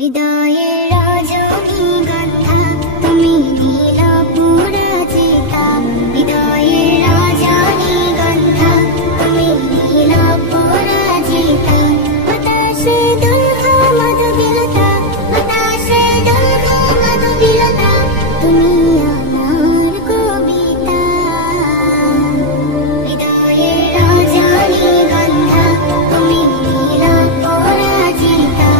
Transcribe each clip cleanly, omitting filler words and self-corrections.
হৃদয়ের রজনীগন্ধা তুমি নীল পরাজিতা, হৃদয়ের রজনীগন্ধা তুমি নীল পরাজিতা। বাতাসে দুলহা মাধবীলতা, বাতাসে দুলহা মাধবীলতা, তুমি আমার কবিতা। হৃদয়ের রজনীগন্ধা তুমি নীল পরাজিতা,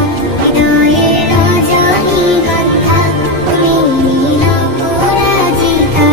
হৃদয়ের রজনীগন্ধা তুমি নীল পরাজিতা।